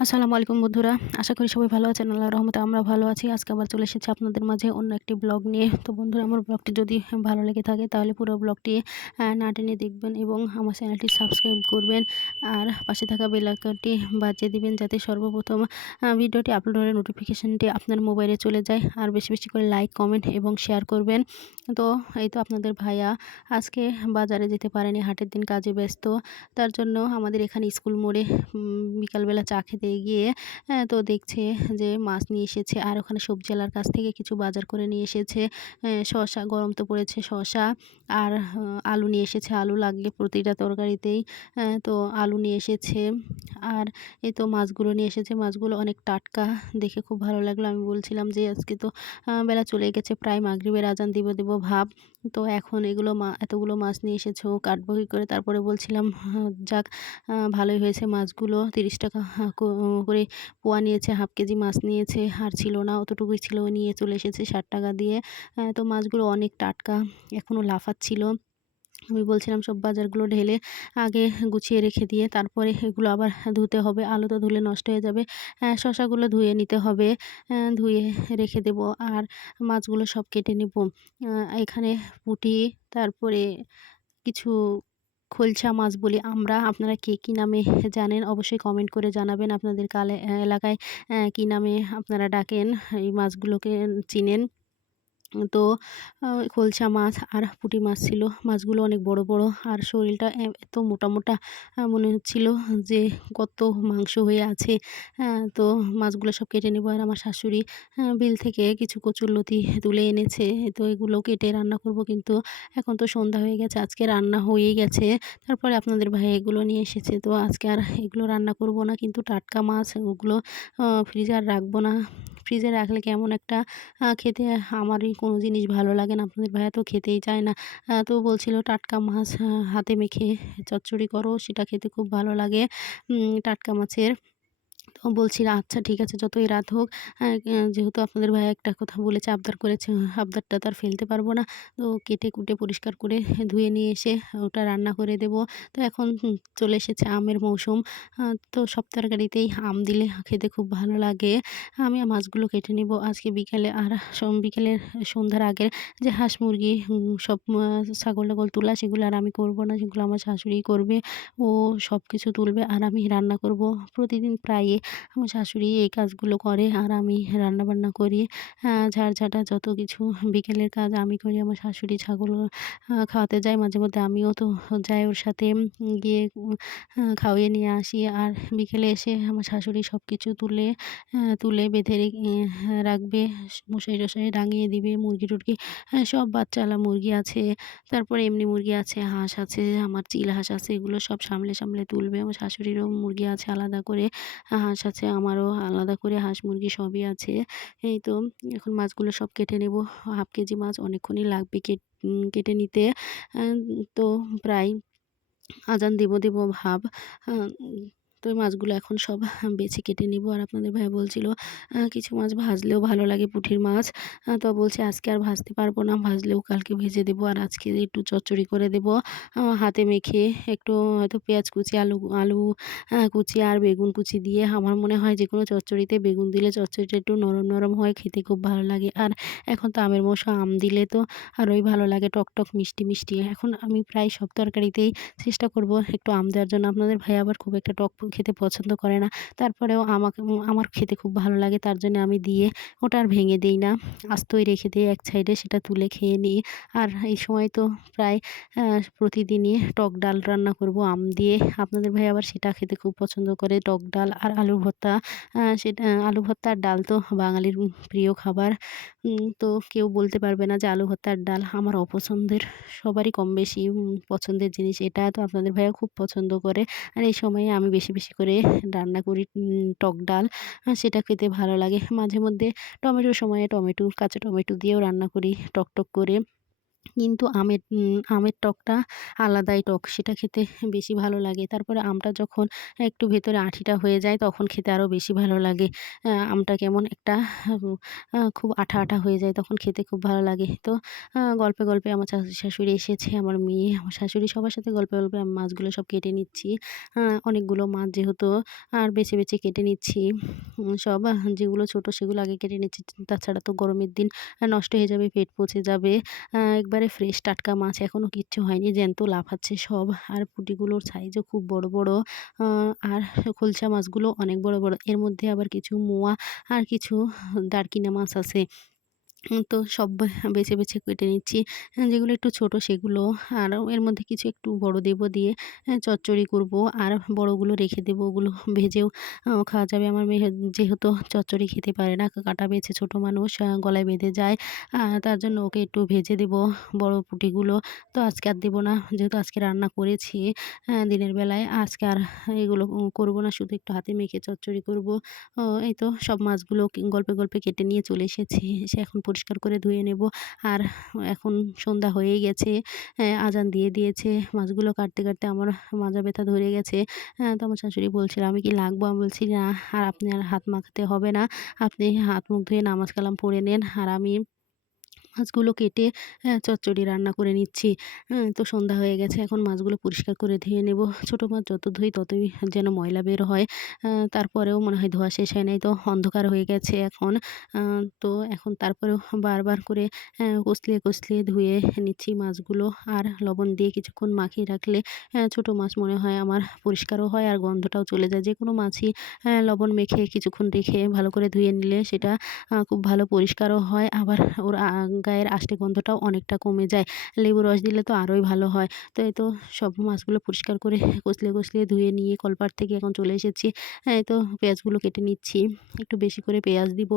আসসালামু আলাইকুম বন্ধুরা। আশা করি সবাই ভালো আছেন। আল্লাহর রহমতে আমরা ভালো আছি। আজকে আবার চলে এসেছি আপনাদের মাঝে অন্য একটি ব্লগ নিয়ে। তো বন্ধুরা, আমার ব্লগটি যদি ভালো লেগে থাকে তাহলে পুরো ব্লগটি না টেনে দেখবেন এবং আমার চ্যানেলটি সাবস্ক্রাইব করবেন। আর পাশে থাকা বেল আইকনটি বাজিয়ে দিবেন যাতে সর্বপ্রথম ভিডিওটি আপলোড হলে নোটিফিকেশনটি আপনার মোবাইলে চলে যায়। আর বেশি বেশি করে লাইক, কমেন্ট এবং শেয়ার করবেন। তো এই তো আপনাদের ভাইয়া আজকে বাজারে যেতে পারেনি, হাটের দিন কাজে ব্যস্ত। তার জন্য আমাদের এখানে স্কুল মোড়ে বিকালবেলা চা খেতে গিয়ে তো দেখছে যে মাছ নিয়ে এসেছে, আর ওখানে সবজিওয়ালার কাছ থেকে কিছু বাজার করে নিয়ে এসেছে। শসা, গরম তো পড়েছে, শসা আর আলু নিয়ে এসেছে। আলু লাগে প্রতিটা তরকারিতেই। তো আলু নিয়ে এসেছে। আর এই তো মাছগুলো নিয়ে এসেছে। মাছগুলো অনেক টাটকা, দেখে খুব ভালো লাগলো। আমি বলছিলাম যে আজকে তো বেলা চলে গেছে, প্রায় মাগরিবের আজান দিব দিব ভাব। তো এখন এগুলো এতগুলো মাছ নিয়ে এসেছো, কাটবো কী করে? তারপরে বলছিলাম যাক, ভালোই হয়েছে। মাছগুলো ৩০ টাকা করে পোয়া নিয়েছে, হাফ কেজি মাছ নিয়েছে। আর ছিল না, অতটুকুই ছিল, নিয়ে চলে এসেছে ৬০ টাকা দিয়ে। তো মাছগুলো অনেক টাটকা, এখনও লাফাচ্ছিল। আমি বলছিলাম সব বাজারগুলো ঢেলে আগে গুছিয়ে রেখে দিয়ে তারপরে এগুলো আবার ধুতে হবে। আলু তো ধুলে নষ্ট হয়ে যাবে। শসাগুলো ধুয়ে নিতে হবে, ধুয়ে রেখে দেব। আর মাছগুলো সব কেটে নেব। এখানে পুঁটি, তারপরে কিছু খলসা মাছ বলি আমরা। আপনারা কে কী নামে জানেন অবশ্যই কমেন্ট করে জানাবেন। আপনাদের এলাকায় কী নামে আপনারা ডাকেন, এই মাছগুলোকে চিনেন? তো খলসা মাছ আর পুঁটি মাছ ছিল। মাছগুলো অনেক বড় বড়, আর শরীরটা এত মোটা মোটা, মনে হচ্ছিল যে কত মাংস হয়ে আছে। তো মাছগুলো সব কেটে নেব। আর আমার শাশুড়ি বিল থেকে কিছু কচুরলতি তুলে এনেছে। তো এগুলো কেটে রান্না করব, কিন্তু এখন তো সন্ধ্যা হয়ে গেছে, আজকে রান্না হয়েই গেছে। তারপরে আপনাদের ভাই এগুলো নিয়ে এসেছে, তো আজকে আর এগুলো রান্না করব না। কিন্তু টাটকা মাছ, ওগুলো ফ্রিজে আর রাখবো না। ফ্রিজে রাখলে কেমন একটা খেতে, আমারই কোনো জিনিস ভালো লাগে না। আপনাদের ভাইয়া তো খেতেই চায় না। তো বলছিল টাটকা মাছ হাতে মেখে চচ্চড়ি করো, সেটা খেতে খুব ভালো লাগে টাটকা মাছের। তো বলছি, আচ্ছা ঠিক আছে, যতই রাত হোক, যেহেতু আপনাদের ভাইয়া একটা কথা বলেছে, আবদার করেছে, আবদারটা তো আর ফেলতে পারবো না। তো কেটে কুটে পরিষ্কার করে ধুয়ে নিয়ে এসে ওটা রান্না করে দেব। তো এখন চলে এসেছে আমের মৌসুম। তো সব তরকারিতেই আম দিলে খেতে খুব ভালো লাগে। আমি মাছগুলো কেটে নিব আজকে বিকেলে। আর বিকেলের সন্ধ্যার আগের যে হাঁস মুরগি সব ছাগল টাগল তোলা, সেগুলো আর আমি করব না, সেগুলো আমার শাশুড়িই করবে। ও সব কিছু তুলবে আর আমি রান্না করব। প্রতিদিন প্রায়ই আমার শাশুড়ি এই কাজগুলো করে আর আমি রান্নাবান্না করি। ঝাড়-ঝাঁটা যত কিছু বিকেলের কাজ আমি করি। আমার শাশুড়ি ছাগল খাওয়াতে যায়, মাঝে মধ্যে আমিও তো যাই ওর সাথে, গিয়ে খাওয়িয়ে নিয়ে আসি। আর বিকেলে এসে আমার শাশুড়ি সব কিছু তুলে বেঁধে রাখবে। মশারি-টশারি টাঙিয়ে দিবে। মুরগি-টুরগি, সব বাচ্চাওয়ালা মুরগি আছে, তারপরে এমনি মুরগি আছে, হাঁস আছে, আমার চিল হাঁস আছে, এগুলো সব সামলে সামলে তুলবে। আমার শাশুড়িরও মুরগি আছে আলাদা করে, হাঁস আছে, আমারও আলাদা করে হাঁস মুরগি সবই আছে। এই তো এখন মাছগুলো সব কেটে নেব। হাফ কেজি মাছ অনেকক্ষণই লাগবে কেটে নিতে। আ তো প্রায় আজান দিব দিব ভাব। আ তো এই মাছগুলো এখন সব বেছে কেটে নিব। আর আপনাদের ভাইয়া বলছিল কিছু মাছ ভাজলেও ভালো লাগে, পুঁটির মাছ। তো বলছে আজকে আর ভাজতে পারবো না, ভাজলেও কালকে ভেজে দেবো, আর আজকে একটু চচ্চড়ি করে দেবো হাতে মেখে। একটু হয়তো পেঁয়াজ কুচি, আলু আলু কুচি আর বেগুন কুচি দিয়ে। আমার মনে হয় যেকোনো চচ্চড়িতে বেগুন দিলে চচ্চড়িটা একটু নরম নরম হয়, খেতে খুব ভালো লাগে। আর এখন তো আমের মৌসুম, আম দিলে তো আরোই ভালো লাগে, টকটক মিষ্টি মিষ্টি। এখন আমি প্রায় সব তরকারিতেই চেষ্টা করব একটু আম দেওয়ার জন্য। আপনাদের ভাই আবার খুব একটা টক খেতে পছন্দ করে না। তারপরেও আমার খেতে খুব ভালো লাগে, তার জন্য আমি দিয়ে ওটা আর ভেঙে দেই না। আস্তই রেখে দেই এক সাইডে, সেটা তুলে খেয়ে নিই। আর এই সময় তো প্রায় প্রতিদিনই টক ডাল রান্না করব আম দিয়ে। আপনাদের ভাই আবার সেটা খেতে খুব পছন্দ করে, টক ডাল আর আলুর ভর্তা। সেটা আলু ভর্তা আর ডাল তো বাঙালির প্রিয় খাবার। তো কেউ বলতে পারবে না যে আলু ভর্তা আর ডাল আমার অপছন্দের। সবারই কম বেশি পছন্দের জিনিস এটা। তো আপনাদের ভাইয়া খুব পছন্দ করে। আর এই সময়ে আমি বেশি বেশি করে রান্না করি টক ডাল। সেটা খেতে ভালো লাগে। মাঝে মধ্যে টমেটোর সময়ে কাঁচা টমেটো দিয়েও রান্না করি টক টক করে। কিন্তু আমের টকটা আলাদাই টক। সেটা খেতে বেশি ভালো লাগে। তারপরে আমটা যখন একটু ভেতরে আঁঠিটা হয়ে যায় তখন খেতে আরো বেশি ভালো লাগে। আমটা কেমন একটা খুব আঠা হয়ে যায় তখন খেতে খুব ভালো লাগে। তো গল্পে আমার শাশুড়ি এসেছে, আমার মেয়ে, আমার শাশুড়ি সবার সাথে গল্পে আমি মাছগুলো সব কেটে নিচ্ছি। আ অনেকগুলো মাছ যেহেতু আর বেছে কেটে নিচ্ছি। সব যেগুলো ছোট সেগুলো আগে কেটে নিচ্ছি। তাছাড়া তো গরমের দিন নষ্ট হয়ে যাবে, পেট পচে যাবে। একবারে ফ্রেশ টাটকা মাছ এখনো কিচ্ছু হয়নি, জ্যান্ত লাফাচ্ছে সব। আর পুঁটিগুলোর সাইজও খুব বড়। আ আর খলসা মাছগুলো অনেক বড়। এর মধ্যে আবার কিছু মোয়া আর কিছু দারকিনা মাছ আছে। তো সব বেছে কেটে নিচ্ছি। যেগুলো একটু ছোট সেগুলো, আর এর মধ্যে কিছু একটু বড় দেবো, দিয়ে চচ্চড়ি করব। আর বড়গুলো রেখে দেবো, ওগুলো ভেজেও খাওয়া যাবে। আমার মেয়ে যেহেতু চচ্চড়ি খেতে পারে না, কাঁটা বেছে ছোট মানুষ গলায় বেঁধে যায়। তার জন্য ওকে একটু ভেজে দেবো বড় পুঁটিগুলো। তো আজকে আর দেবো না, যেহেতু আজকে রান্না করেছি দিনের বেলায়। আজকে আর এগুলো করব না, শুধু একটু হাতে মেখে চচ্চড়ি করব। এই তো সব মাছগুলো গল্পে কেটে নিয়ে চলে এসেছি। এসে এখন পরিষ্কার করে ধুয়ে নেব। আর এখন সন্ধ্যা হয়েই গেছে। আজান দিয়ে দিয়েছে। মাছগুলো কাটতে আমার মাজা ব্যথা ধরে গেছে। তো আমার শাশুড়ি বলছিল, "আমি কি লাগবো?" আমি বলছি, "না, আর আপনি আর হাত মাখতে হবে না। আপনি হাত মুখ ধুয়ে নামাজ কালাম পড়ে নেন। আর আমি মাছগুলো কেটে চচ্চড়ি রান্না করে নিচ্ছি।" তো সন্ধ্যা হয়ে গেছে। এখন মাছগুলো পরিষ্কার করে ধুয়ে নেব। ছোট মাছ যত ধুই ততই যেন ময়লা বের হয়। তারপরেও মনে হয় ধোয়া শেষ হয় নাই। তো অন্ধকার হয়ে গেছে এখন। আ তো এখন তারপরেও বারবার করে কচলিয়ে ধুয়ে নিচ্ছি মাছগুলো। আর লবণ দিয়ে কিছুক্ষণ মাখিয়ে রাখলে ছোট মাছ মনে হয় আমার পরিষ্কারও হয় আর গন্ধটাও চলে যায়। যেকোনো মাছই লবণ মেখে কিছুক্ষণ রেখে ভালো করে ধুয়ে নিলে সেটা খুব ভালো পরিষ্কারও হয়। আবার ওর গায়ের আষ্টে গন্ধটাও অনেকটা কমে যায়। লেবুর রস দিলে তো আরোই ভালো হয়। তো এই তো সব মাছগুলো পরিষ্কার করে কচলিয়ে ধুয়ে নিয়ে কলপাড় থেকে এখন চলে এসেছি। এই তো পেঁয়াজগুলো কেটে নিচ্ছি। একটু বেশি করে পেঁয়াজ দিব।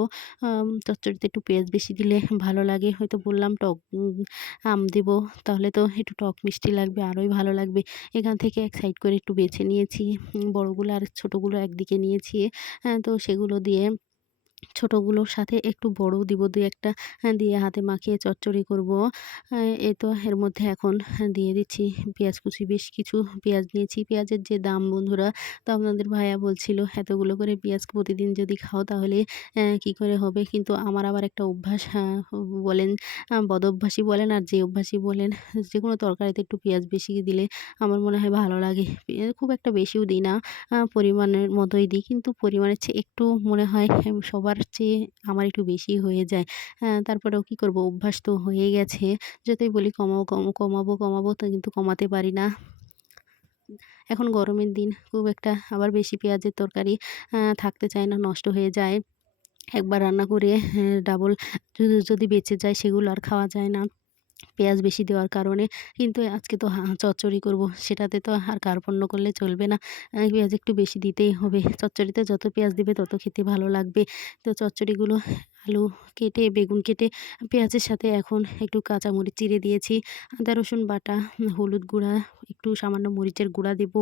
চচ্চড়িতে একটু পেঁয়াজ বেশি দিলে ভালো লাগে। হয়তো বললাম টক আম দিব, তাহলে তো একটু টক মিষ্টি লাগবে, আরোই ভালো লাগবে। এখান থেকে এক সাইড করে একটু বেছে নিয়েছি। বড়গুলো আর ছোটগুলো একদিকে নিয়েছি। তো সেগুলো দিয়ে ছোটগুলোর সাথে একটু বড়ও দিব ২-১ টা, দিয়ে হাতে মাখিয়ে চচ্চড়ি করব। এই তো এর মধ্যে এখন দিয়ে দিচ্ছি পেঁয়াজ কুচি। বেশ কিছু পেঁয়াজ নিয়েছি। পেঁয়াজের যে দাম বন্ধুরা, তো আপনাদের ভাইয়া বলছিল, "এতগুলো করে পেঁয়াজ প্রতিদিন যদি খাও তাহলে কি করে হবে?" কিন্তু আমার আবার একটা অভ্যাস, বলেন বদঅভ্যাসই বলেন আর যে অভ্যাসই বলেন, যেকোনো তরকারিতে একটু পেঁয়াজ বেশি দিলে আমার মনে হয় ভালো লাগে। খুব একটা বেশিও দিই না। পরিমাণের মতোই দিই। কিন্তু পরিমাণের চেয়ে একটু মনে হয় সবার চেয়ে আমার একটু বেশি হয়ে যায়। তারপরেও কি করব, অভ্যাস তো হয়ে গেছে। যতই বলি কমাবো তো কিন্তু কমাতে পারি না। এখন গরমের দিন, খুব একটা আবার বেশি পেঁয়াজের তরকারি থাকতে চায় না, নষ্ট হয়ে যায়। একবার রান্না করে ডাবল যদি বেঁচে যায় সেগুলো আর খাওয়া যায় না, পেঁয়াজ বেশি দেওয়ার কারণে। কিন্তু আজকে তো চচ্চড়ি করব, সেটাতে তো আর কার্পণ্য করলে চলবে না। পেঁয়াজ একটু বেশি দিতেই হবে। চচ্চড়িতে যত পেঁয়াজ দিবে তত খেতে ভালো লাগবে। তো চচ্চড়িগুলো আলু কেটে, বেগুন কেটে, পেঁয়াজের সাথে এখন একটু কাঁচামরিচ চিড়ে দিয়েছি। আদা রসুন বাটা, হলুদ গুঁড়া, একটু সামান্য মরিচের গুঁড়া দিব।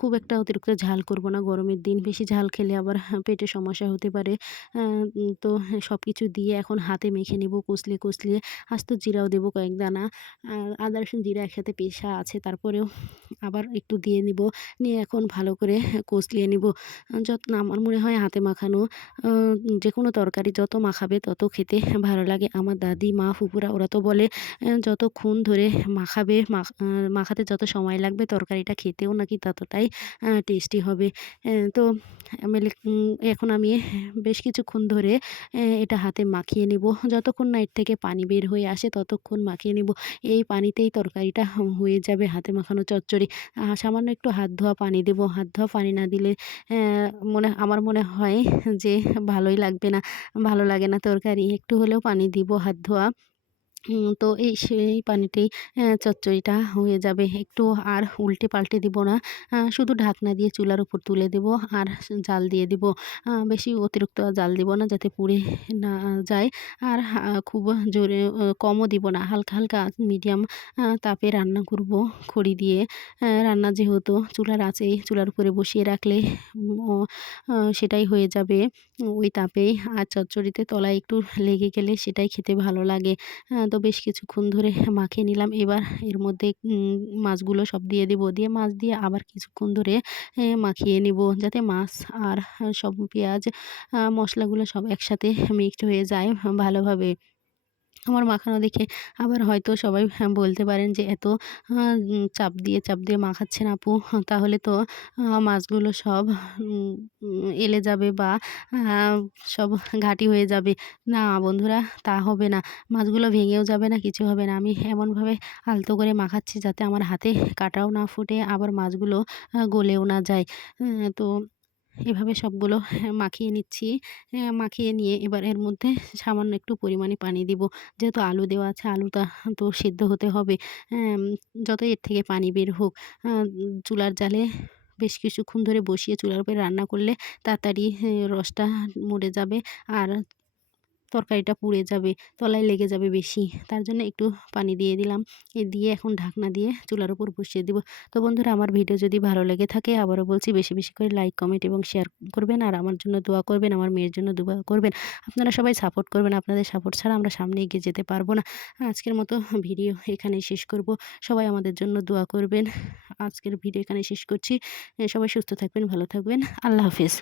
খুব একটা অতিরিক্ত ঝাল করব না, গরমের দিন বেশি ঝাল খেলে আবার পেটে সমস্যা হতে পারে। তো সবকিছু দিয়ে এখন হাতে মেখে নেব কচলিয়ে। আস্ত জিরাও দেবো কয়েক দানা। আর আদা রসুন জিরা একসাথে পেশা আছে, তারপরেও আবার একটু দিয়ে নিব। নিয়ে এখন ভালো করে কষলিয়ে নিব। আমার মনে হয় হাতে মাখানো আ যেকোনো তরকারি যত মাখাবে তত খেতে ভালো লাগে। আমার দাদি, মা, ফুপুরা ওরা তো বলে যতক্ষণ ধরে মাখাতে যত সময় লাগবে তরকারিটা খেতেও নাকি ততটাই টেস্টি হবে। তো এখন আমি বেশ কিছুক্ষণ ধরে এটা হাতে মাখিয়ে নিব। যতক্ষণ না এর থেকে পানি বের হয়ে আসে ততক্ষণ মাখিয়ে নিব। এই পানিতেই তরকারিটা হয়ে যাবে হাতে মাখানো চচ্চড়ি। সামান্য একটু হাত ধোয়া পানি দেব। হাত ধোয়া পানি না দিলে আমার মনে হয় যে ভালো লাগে না তরকারি। একটু হলেও পানি দিব হাত ধোয়া। তো সেই পানিতেই চচ্চড়িটা হয়ে যাবে। একটু আর উল্টে পাল্টে দিব না। শুধু ঢাকনা দিয়ে চুলার উপর তুলে দেব আর জাল দিয়ে দিব। বেশি অতিরিক্ত জাল দিব না, যাতে পুড়ে না যায়। আর খুব জোরে কমও দিব না। হালকা মিডিয়াম তাপে রান্না করব খড়ি দিয়ে। রান্না যেহেতু চুলার আঁচেই চুলার উপরে বসিয়ে রাখলে ও সেটাই হয়ে যাবে ওই তাপেই। আর চচ্চড়িতে তলায় একটু লেগে গেলে সেটাই খেতে ভালো লাগে। তো বেশ কিছুক্ষণ ধরে মাখিয়ে নিলাম। এবার এর মধ্যে মাছগুলো সব দিয়ে দিব। দিয়ে মাছ দিয়ে আবার কিছুক্ষণ ধরে মাখিয়ে নিব, যাতে মাছ আর সব পেঁয়াজ মশলাগুলো সব একসাথে মিক্সড হয়ে যায় ভালোভাবে। আমার মাখানো দেখে আবার হয়তো সবাই বলতে পারেন যে, "এত চাপ দিয়ে মাখাচ্ছেন আপু, তাহলে তো মাছগুলো সব উম উম এলে যাবে বা আ সব ঘাঁটি হয়ে যাবে।" না বন্ধুরা, তা হবে না। মাছগুলো ভেঙেও যাবে না, কিছু হবে না। আমি এমনভাবে আলতো করে মাখাচ্ছি যাতে আমার হাতে কাঁটাও না ফুটে, আবার মাছগুলো গলেও না যায়। তো এভাবে সবগুলো মাখিয়ে নিচ্ছি। মাখিয়ে নিয়ে এবার এর মধ্যে সামান্য একটু পরিমাণে পানি দিব। যেহেতু আলু দেওয়া আছে, আলুটা তো সিদ্ধ হতে হবে। যতই এর থেকে পানি বের হোক, চুলার জালে বেশ কিছুক্ষণ ধরে বসিয়ে চুলার উপরে রান্না করলে তাড়াতাড়ি রসটা মরে যাবে, আর তরকারিটা পুড়ে যাবে, তলায় লেগে যাবে বেশি। তার জন্য একটু পানি দিয়ে দিলাম। দিয়ে এখন ঢাকনা দিয়ে চুলার উপর বসিয়ে দিব। তো বন্ধুরা, আমার ভিডিও যদি ভালো লেগে থাকে, আবারও বলছি, বেশি, বেশি করে লাইক, কমেন্ট এবং শেয়ার করবেন। আর আমার জন্য দোয়া করবেন, আমার মেয়ের জন্য দোয়া করবেন। আপনারা সবাই সাপোর্ট করবেন। আপনাদের সাপোর্ট ছাড়া আমরা সামনে এগিয়ে যেতে পারব না। আজকের মতো ভিডিও এখানেই শেষ করব। সবাই আমাদের জন্য দোয়া করবেন। আজকের ভিডিও এখানেই শেষ করছি। সবাই সুস্থ থাকবেন, ভালো থাকবেন। আল্লাহ হাফেজ।